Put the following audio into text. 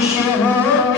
chegou